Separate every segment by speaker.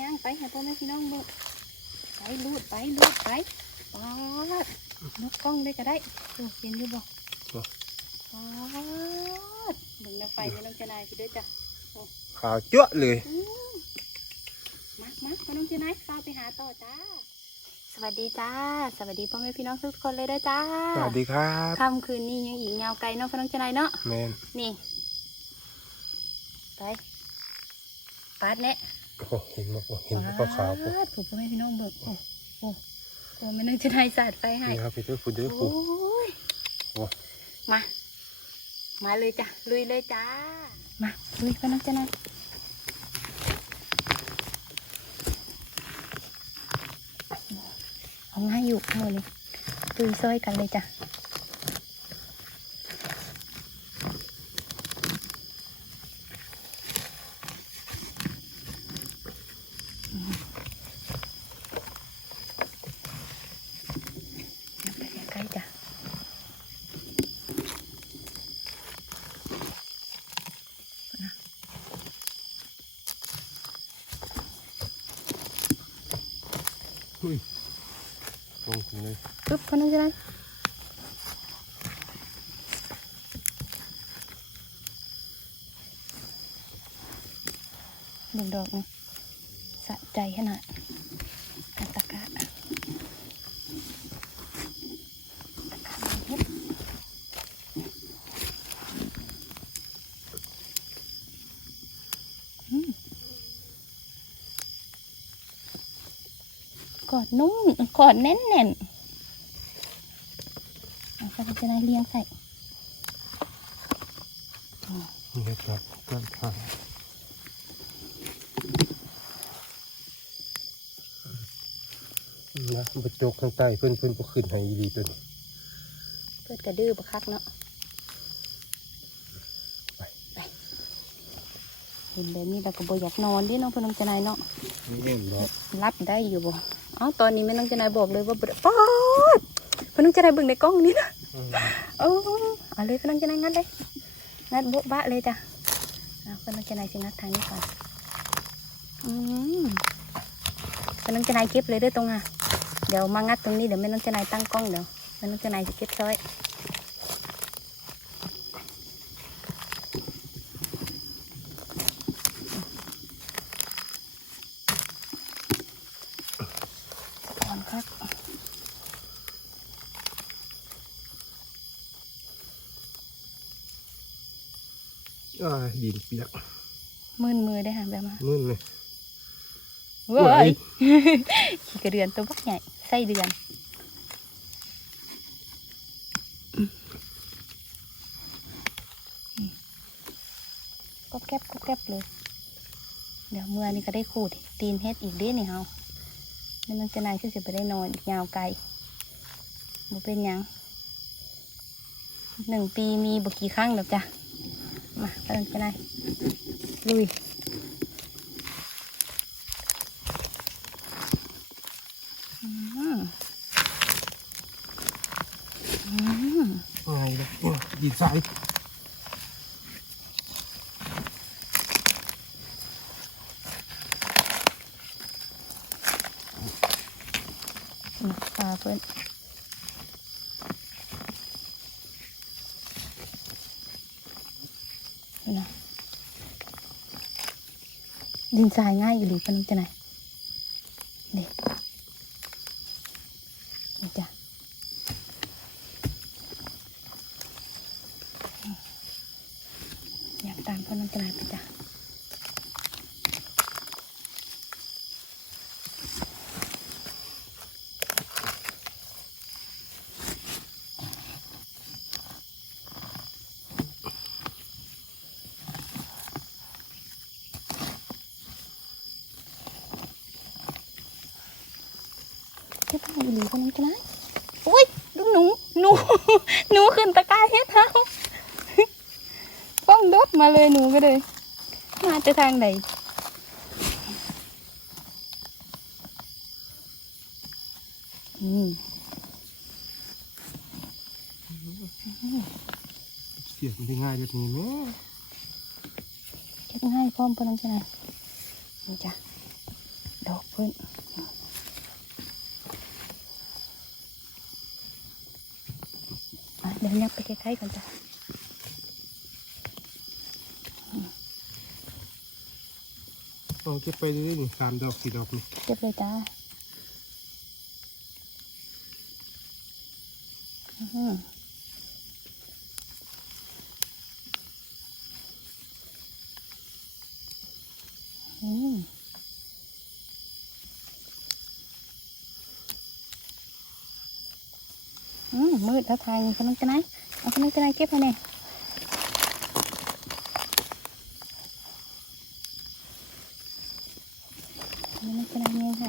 Speaker 1: ย่างไปให้พ่อแม่พี่น้องลูดไปลูดไปลูดไปปาดนกกล้องได้ก็ได้โอ้เห็นอยู่บ่ปาดเบิ่งน้ำไฟไม่ต้องจะนายพี่เด้อจ้ะ
Speaker 2: ขาวจั่วะเลย
Speaker 1: อืมมามาไม่ต้องจะนายฟ้าไปหาต่อจ้าสวัสดีจ้า สวัสดีพ่อแม่พี่น้องทุกคนเลยเด้อจ้า
Speaker 2: สวัสดีครับ
Speaker 1: ค่ำคืนนี้ยังอีกเงาไกลเนาะพ่อน้องจะนายเนาะ
Speaker 2: แมน
Speaker 1: นี่ ไปปาดเนี่ย
Speaker 2: โอ้โหเห็นมั้เห็นมั้ขาวๆ
Speaker 1: ป
Speaker 2: ปุ๊า
Speaker 1: ดผมพ่อแม่พี่น้องเบิกโอ้โหโอ้ไม่นึกจะได้สาดไฟให้
Speaker 2: นี่ครับพี่เด้อคุณเด้อ
Speaker 1: โอ้
Speaker 2: คุณ
Speaker 1: ย
Speaker 2: โอ้
Speaker 1: มา มาเลยจ้ะลุยเลยจ้า มาลุยพ่อน้องจะนายเอาง่ายอยู่เอาเลยลุยซอยกันเลยจ้ะ ไปใกล้ๆจ้ะ
Speaker 2: อุ้ย ลงถึงเลย
Speaker 1: ปึ๊บคนนั้นจะได้หนึ่งดอกนะสะใจขนาดกันตะกะตะกะเฮ็ดอืม กอดนุ่มกอดแน่นแน่นๆเอาใส่ไปจะได้เลี้ยงใส่
Speaker 2: นี่ครับต้นข้าวนะบรจกข้างใต้เพื่อนเพื่อนก็ขึ้นให้อีดีตัวนี้
Speaker 1: เพื่อกระดื้อประคักเนาะ
Speaker 2: ไป
Speaker 1: ไปเห็นแบบนี้เราก็บ่อยากนอนเดิน้องเพนน้องจะนายเนาะ
Speaker 2: นี่เองเนาะ
Speaker 1: รับได้อยู่บ่ เอ้าตอนนี้แม่น้องจะนายบอกเลยว่าบ่ได้ป๊อดเพนน้องจะนายเบิ่งในกล้องนี่นะโอ้เอาเลยเพนน้องจะนายงัดเลยงัดโบ๊ะบะเลยจ้ะเอาเพนน้องจะนายสิงัดทางนี้ก่อนอืมเพนน้องจะนายเก็บเลยเด้อตรงอะเดี๋ยวมางัดตรงนี้เดี๋ยวแม่น้องจะนายตั้งกล้องเดี๋ยวแม่น้องจะนายสิเก็บซอย ก่อนครับ
Speaker 2: อ่าดิ นเปียก
Speaker 1: มืนมือได้ห่างแบบมา
Speaker 2: มึนเลย
Speaker 1: เว้
Speaker 2: โอ้
Speaker 1: ย
Speaker 2: ย
Speaker 1: ขี่กระเดือนตัวบักใหญ่ไส้เดือนอืมก็แก็บก็แก็บเลย เดี๋ยวเมื่อนี้ก็ได้ขูดตีนเฮ็ดอีกเด้นี่เฮาไม่ต้องจะนายคือจะไปได้นอนอีกยาวไกลบ่เป็นหยังหนึ่งปีมีบ่กี่ครั้งหรอกจ้ะ มาไปต้องจะนายลุยอืมอืม
Speaker 2: ง่ายเลยโอ้ยดินทราย
Speaker 1: นี่ปลาเพื่อน นะดินทรายง่ายอยู่ดีเพื่อนจะไหนนี่นี่จ้ะอืมอยากตามเพื่อนจะไหนไปจ้ะ เฮ็ดให้อีหลีคนนั้นก็ได้โอ้ยลูกหนูหนูหนูขึ้นตะกร้าเฮ็ดเฮาป้องดดมาเลยหนูก็เลย มาจะทางไหนอืม
Speaker 2: เสียบมันได้ง่ายแบบนี้ไหม
Speaker 1: เฮ็ดง่ายพร้อมเพื่อนจะไหนนี่จ้ะอกเพิ่นอะ เดี๋ยวยับไปใกล้ๆก่อนจ้ะ
Speaker 2: เอาเก็บไปเลยนี่สามดอกสี่ดอกนี่
Speaker 1: เก็บเลยจ้าอื้อหืออืม อืมมืดแล้วทายขนมจะไหนเอาขนมจะไหนเก็บไปเนี่ยขนมจะไหนเงี้ยให้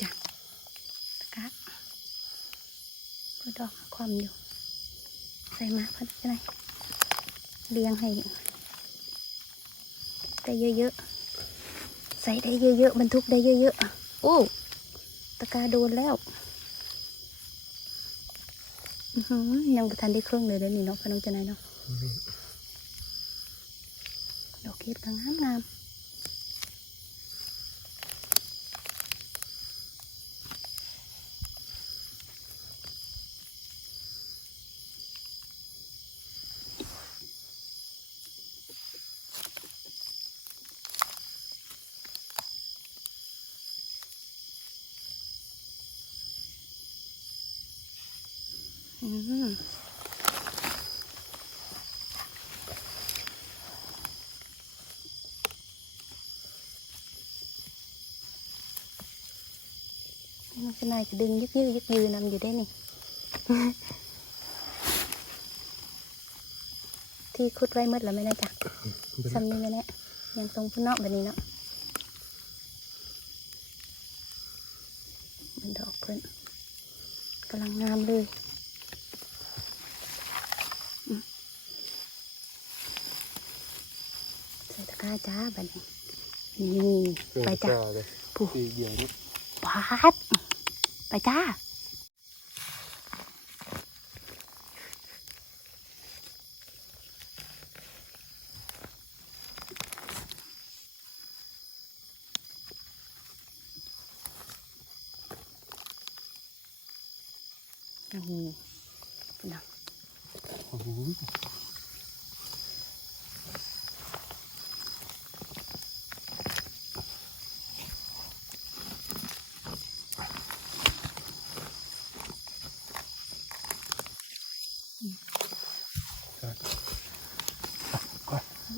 Speaker 1: จ้ะตะกะเพื่อดอกความอยู่ใส่มาขนมจะไหนเลี้ยงให้ได้เยอะๆใส่ได้เยอะๆบรรทุกได้เยอะๆโอ้ ตะกร้าโดนแล้วอือหือยังบ่ทันได้เครื่องเลยเดี๋ยวนี้เนาะพะน้องจะไหนายเนาะดอกเห็ดก็งามงาม น้องจะนายจะดึงยึกยือยึกยือนำอยู่ได้นี่ ที่คุดไว้หมดแล้วไหมนะจ๊ะซ้ำนี่ไหมเนี่ยยังตรงพุ่นเนาะแบบนี้เนาะมันดอกเพิ่นกำลังงามเลยอืมใส่ตะ กร้าจ้าบัดนี้นี่ไปจ้ะ
Speaker 2: เลย
Speaker 1: ผู้
Speaker 2: สี่เดียวนี่
Speaker 1: ปาดไปจ้า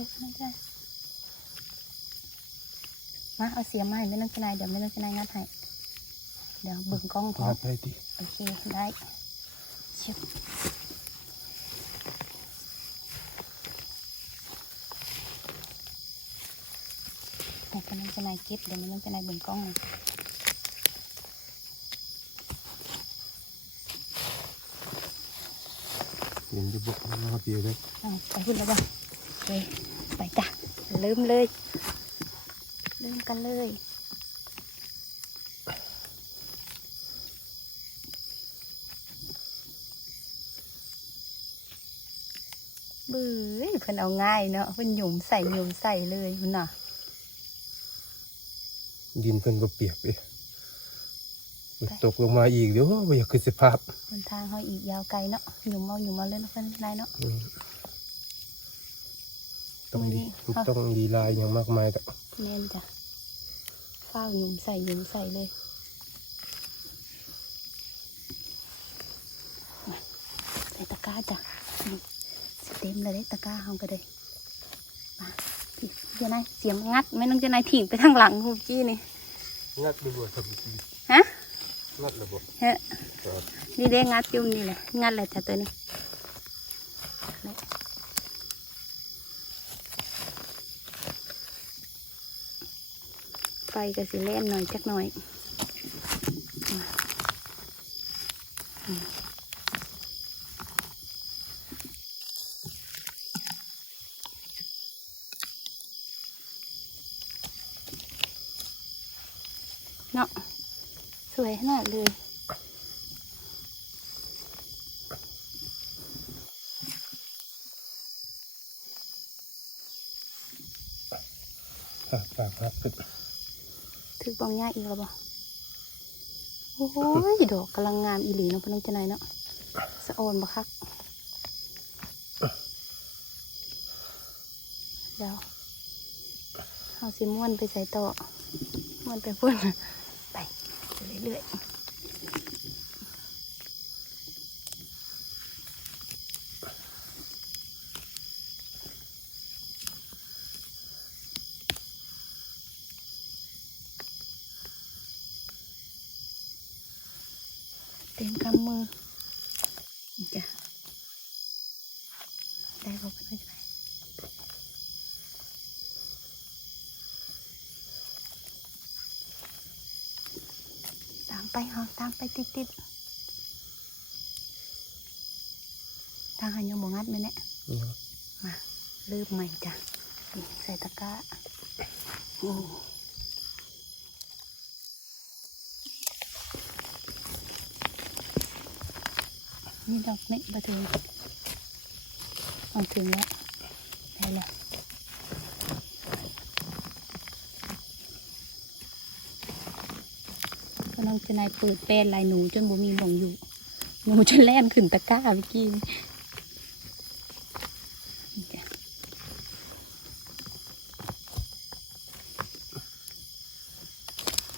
Speaker 1: เอาเลยไม่ได้มาเอาเสียมมาให้ไม่ต้องจะนายเดี๋ยวไม่ต้องจะนายงัดให้เดี๋ยวเบึงกล้องพร้อ
Speaker 2: มามไปดิ
Speaker 1: โอเคได้ชิบให้กำลังจะนายเก็บเดี๋ยวมันต้องจะนายเบิ่งกล้องหน่อย
Speaker 2: เห็นจะบอกมาเปียเลย
Speaker 1: เอาไปหุ่นแล้วบ่โอเค ไปจ้ะเริ่มเลย เริ่มกันเลยบื้อเพิ่นเอาง่ายเนาะเพิ่นหยุมใส่หยุมใส่เลยคุณน่ะ
Speaker 2: ดินเพิ่นก็เปียกไปตกลงมาอีกเดี๋ยวว่าอยากขึ้นสภาพ
Speaker 1: บนทางเขาอีกยาวไกลเนาะหยุมเอาหยุมเอาเลยเนาะเพิ่นนายเนาะ
Speaker 2: อืม ต้องดี
Speaker 1: มื้อนี้
Speaker 2: ต้องดีลายอย่างมากมายแต่
Speaker 1: แม่นจ้ะข้าวหยุมใส่หยุมใส่เลยมาใส่ตะกร้าจ้ะนี่สิเต็มเลยเด้ตะกร้าเฮาก็เลยมาพี่เจะนายเสียมงัดไม่ต้องเจะนายถิ่งไปทางหลังฮูจี้นี่
Speaker 2: งัดระเบิดทำที
Speaker 1: ฮะ
Speaker 2: งัดระเบิด
Speaker 1: เฮ้ย
Speaker 2: ครับ
Speaker 1: นี่เด้งัดอยุ่มนี่แหละงัดแหละจ้ะตัวนี้นี่ ไฟก็สิเล่นหน่อยจักหน่อยอืมอืมเนาะสวยขนาดเลยน
Speaker 2: ปากปากครับขึ้น
Speaker 1: ถือบองง่ายอีกแล้วบ่โอ้ยดอกกำลังงามอีหลีเนาะพี่น้องจะไหนเนาะสะออนบ่คักเดี๋ยวเอาสิม้วนไปใส่ต่อม้วนไปพุ่นไปเรื่อยๆ ต็มกำมือนี่จ้ะได้บ่พี่น้องจะไหนตามไปเฮาตามไปติดติดๆทางหันยังบ่งัดไหมเนี่ย
Speaker 2: นี่ครับ
Speaker 1: มาลืมใหม่จ้ะนี่ใส่ตะกร้า นี่ดอกนี่มาถึงเอาถึงแล้วได้แล้วกำลังจะนายเปิดแป้นลายหนูจนบ่มีหมองอยู่ หนูจะแล่นขึ้นตะกร้าเมื่อกี้นี่จ้ะ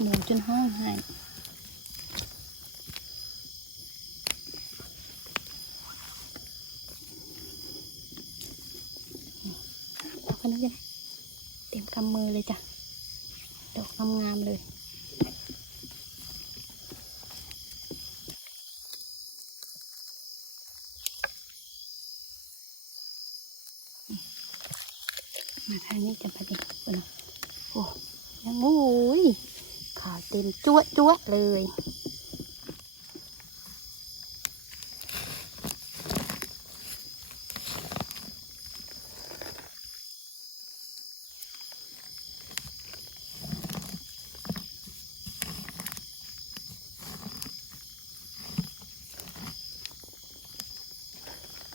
Speaker 1: หมูจนห้องให้เอาคนนี้กันเต็มกำมือเลยจ้ะ ดอกงามๆเลย มาทางนี้จะพอดีเนอะโอ้ยังงูยขาเต็มจ้วจ้วเลย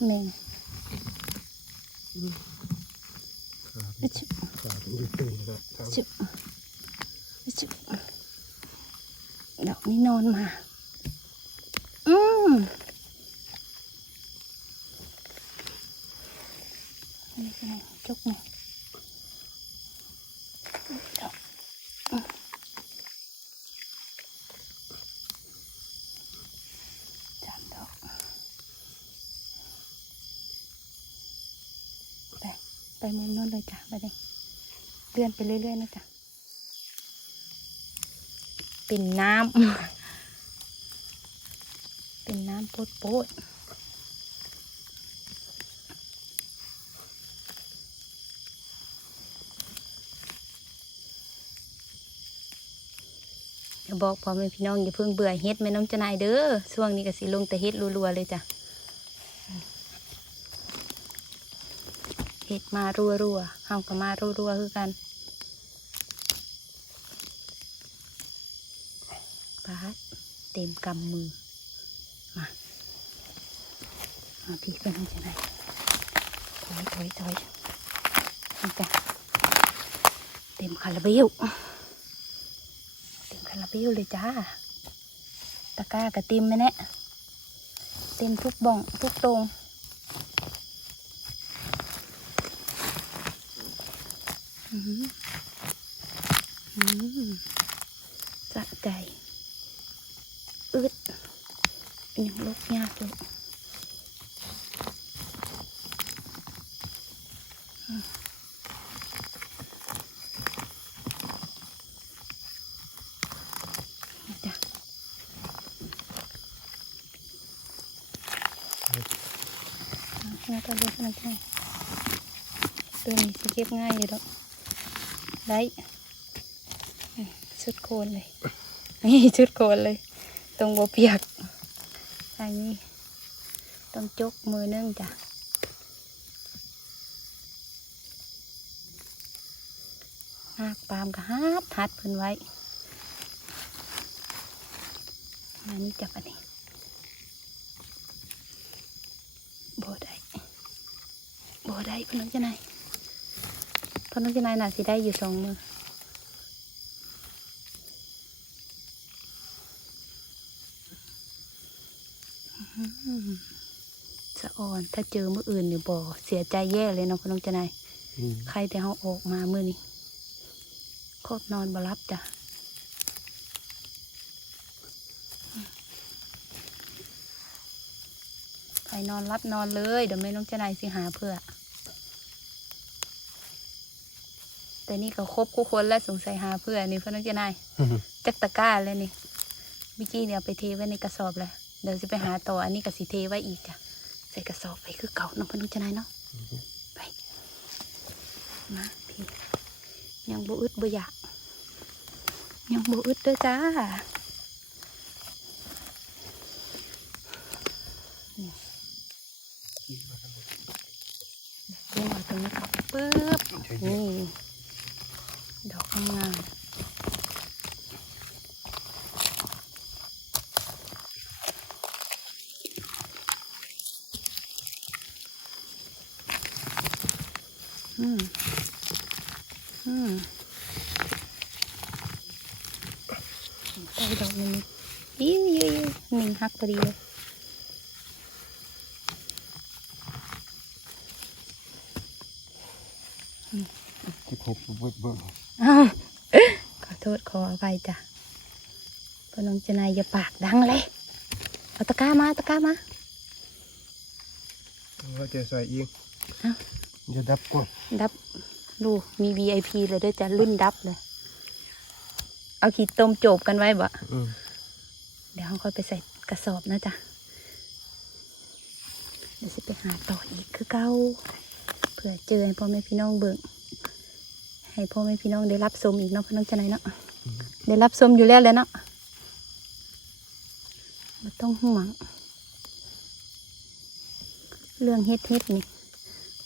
Speaker 1: แมง
Speaker 2: ขา
Speaker 1: อิช
Speaker 2: ขาถึงจะตึงนะครับครับ
Speaker 1: อิชอิชด เลื่อนไปเรื่อยๆนะจ๊ะ เป็นน้ำ เป็นน้ำโปดๆอย่าบอกพ่อแม่พี่น้องอย่าเพิ่งเบื่อเฮ็ดแม่น้องจะนายเด้อช่วงนี้ก็สิลงแต่เฮ็ดรัวๆเลยจ้ะเฮ็ดมารัวๆเฮาก็มารัวๆคือกันปาด เต็มกำมือ มาเอาพี่เป็นจะไหนถอยถอยถอยนี่กันเต็มคาราเบลเต็มคาราเบลเลยจ้า ตะกร้ากระเต็มไหมเนี่ยเต็มทุกบ่องทุกตรงอืมอืมสะใจ อึดยังลกยากอยู่อืมนี่จ้ะแล้วก็เล็กนะจ๊ะตัวนี้สิเก็บง่ายอยู่ดอกได้อืมชุดโคนเลย นี่ชุดโคนเลย ตรงบเปียกอันนี้ ต้องจกมือนึงจ้ะหากปามก็ฮัดฮัดเพิ่นไว้อันนี้จับอันนี้บได้บได้เพิ่นน้องจะไหนเพิ่นน้องจะไหนน่ะสิได้อยู่สองมือ สะอ่อน ถ้าเจอมื้ออื่นเนี่ยบ่เสียใจแย่เลยเนาะพ่อน้องเจนาย
Speaker 2: อืม
Speaker 1: ใครแต่เขาออกมามื้อนี้ครอบนอนบ่รับจ้ะใครนอนรับนอนเลยเดี๋ยวแม่น้องเจนายสิหาเพื่อแต่นี่ก็ครบคู่คนแล้วสงสัยหาเพื่อนี่พ่อน้องเจนาย
Speaker 2: อืม
Speaker 1: จักตะกร้าเลยนี่เมื่อกี้เนี่ยเอาไปเทไว้ในกระสอบเลยเดี๋ยวจะไปหาต่ออันนี้ก็สิเทไว้อีกจ้ะ ใส่กระสอบไปคือเก่าเน้องพนุจะนายเนาะไปมาพี่ยังบ่อึดบ่อยากยังบ่อึดเด้อจ้านี่เดี๋ยวเอาตรงนี้ครับปึ๊บ
Speaker 2: ใช่ๆ
Speaker 1: นี่ดอกงามๆอืม อืมได้ดอกหนึงยิ้วยิ้วยิ้ว หนึ่งหักพอดีเลย
Speaker 2: เก็บเห็ดเบิดเบิ่ง
Speaker 1: อ้าวขอโทษขออภัยจ้ะพอน้องเจนายอย่าปากดังเลยเอาตะกร้ามาตะกร้ามา
Speaker 2: ว่าจะใส่เอง
Speaker 1: เอ้า
Speaker 2: จะดับก่อน
Speaker 1: ดับดูมี VIP เลยด้วยจ้ะรุ่นดับเลย เอาขีดต้มโจบกันไว้บ่
Speaker 2: อืม
Speaker 1: เดี๋ยวเขาค่อยไปใส่ กระสอบนะจ๊ะเดี๋ยวจะไปหาต่ออีกคือเก้าเผื่อเจอให้พ่อแม่พี่น้องเบิ่งให้พ่อแม่พี่น้องได้รับชมอีกเนาะพ่น้องจะไหนเนาะได้รับชมอยู่แล้วแหล้วเนาะไม่ต้องห่วงเรื่องเฮ็ดเฮ็ดนี่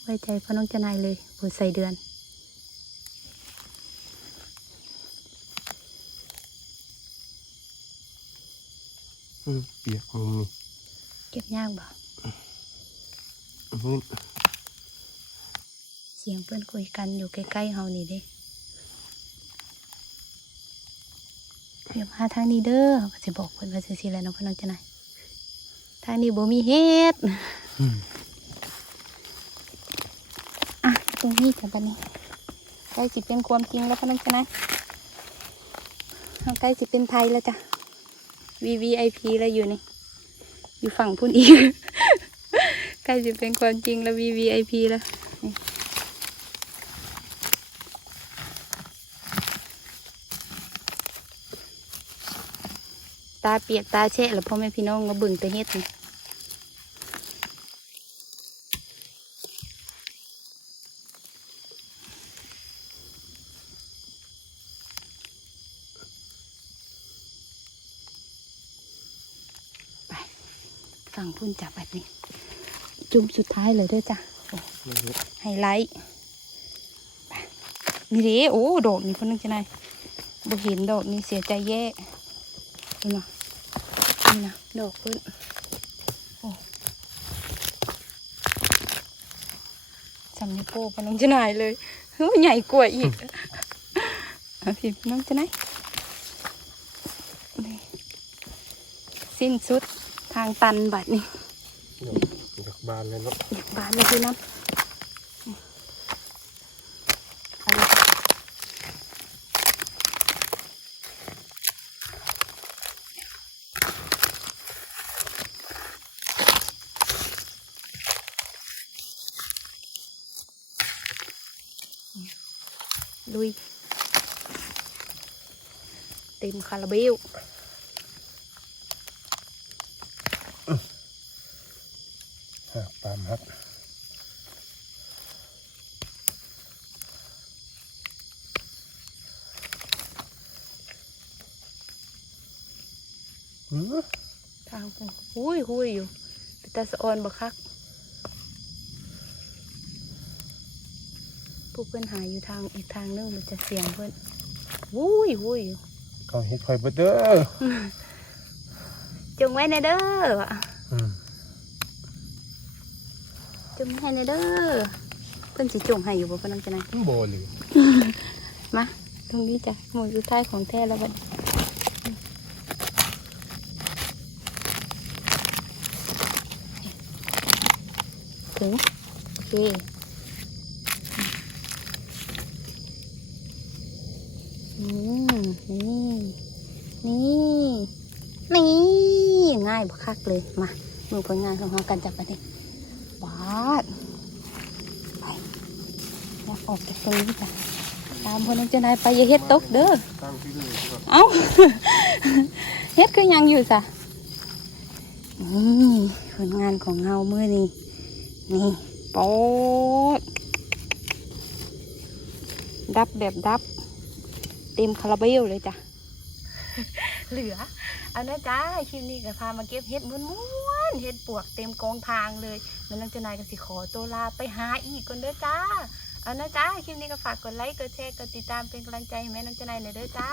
Speaker 1: ไว้ใจพ่อน้องจะนายเลยผู้ใส่เดือน
Speaker 2: เปียกมึง
Speaker 1: เก็บยากบ่
Speaker 2: นี่มืด
Speaker 1: เสียงเพื่อนคุยกันอยู่ใกล้ๆเฮานี่เด้เดี๋ยวมาทางนี้เด้อก็จะบอกเพื่อนว่าจังซี่แหล้วเนาะพ่อน้องเจะนายทางนี้บ่มีเฮ็ด
Speaker 2: อืม
Speaker 1: อะตรงนี้จ้ะบัดนี้ใกล้สิเป็นความจริงแล้วพ่อน้องเจะนายเอาใกล้สิเป็นไทยแล้วจ้ะ VVIP แล้วอยู่นี่ อยู่ฝั่งพุ่นอีกใกล้จะเป็นความจริงแล้ว VVIP แล้วตาเปียกตาเชะแล้วพ่อแม่พี่น้องมาบึ่งแต่เฮ็ดนี่ พุ่นจับแบบนี้ จุ่มสุดท้ายเลยด้วยจ้ะไฮไลท์นี่ดิโอ้ดอกนี่คนนึงจะไหนบ่เห็นดอกนี่เสียใจแย่นี่นะนี่นะดอกพุ่นโอ้จำนิ้วโป้ปน้องจะไหนายเลยเฮ้ยใหญ่กว่าอีกอะพี่น้องจะไหนาสิ้นสุด ทางตันบัดนี่
Speaker 2: ดอกดอกบานเลยเนาะ
Speaker 1: อยากบานเลยคือน้ำเอาเลยจ้ะลุยเต็มคาราเบล
Speaker 2: หักปามหักอืม
Speaker 1: ทางพุ่งหุยหุยอยู่แต่ตาสะออนบักคักผู้เพื่อนหายอยู่ทางอีกทางนึงมันจะเสียงเพื่อนหุยหุยอยู่
Speaker 2: เขาเฮ็ดคอยเบิดเด้อ
Speaker 1: จงไว้ในเด้อว่ะ
Speaker 2: อืม
Speaker 1: จงให้ในเด้อเพื่อนสิจงให้อยู่บ่เพื่อนน้องจะไหนาย
Speaker 2: บ่เลย
Speaker 1: มาตรงนี้จ้ะหมดสุดท้ายของแท้แล้วบัด ถึงโอเคอืมนี่นี่นี่ง่ายบักคักเลยมาดูผลงานของเรากันจับไปดิบาดไปอยากออกจากตรงนี้จ้ะตามคนนั้นเจะนายไปอย่าเฮ็ดตกเด้อ
Speaker 2: ตั้งที่เลยครับ
Speaker 1: เอ้าเฮ็ดคือยังอยู่จ้ะนี่ผลงานของเงามือนี่ นี่โป๊ดดับแบบดับ เต็มคาราเบลเลยจ้ะ เหลือ เอานะจ้าคลิปนี้ก็พามาเก็บเห็ดม้วนๆเห็ดปวกเต็มกองทางเลยมันนังจะนายก็สิขอตัวลาไปหาอีกก่อนเด้อจ้า เอานะจ้าคลิปนี้ก็ฝากกดไลค์ กดแชร์ กดติดตามเป็นกำลังใจให้แม่นังจะนายหน่อยเด้อจ้า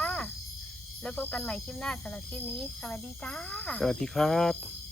Speaker 1: แล้วพบกันใหม่คลิปหน้าสำหรับคลิปนี้ สวัสดีจ้า
Speaker 2: สวัสดีครับ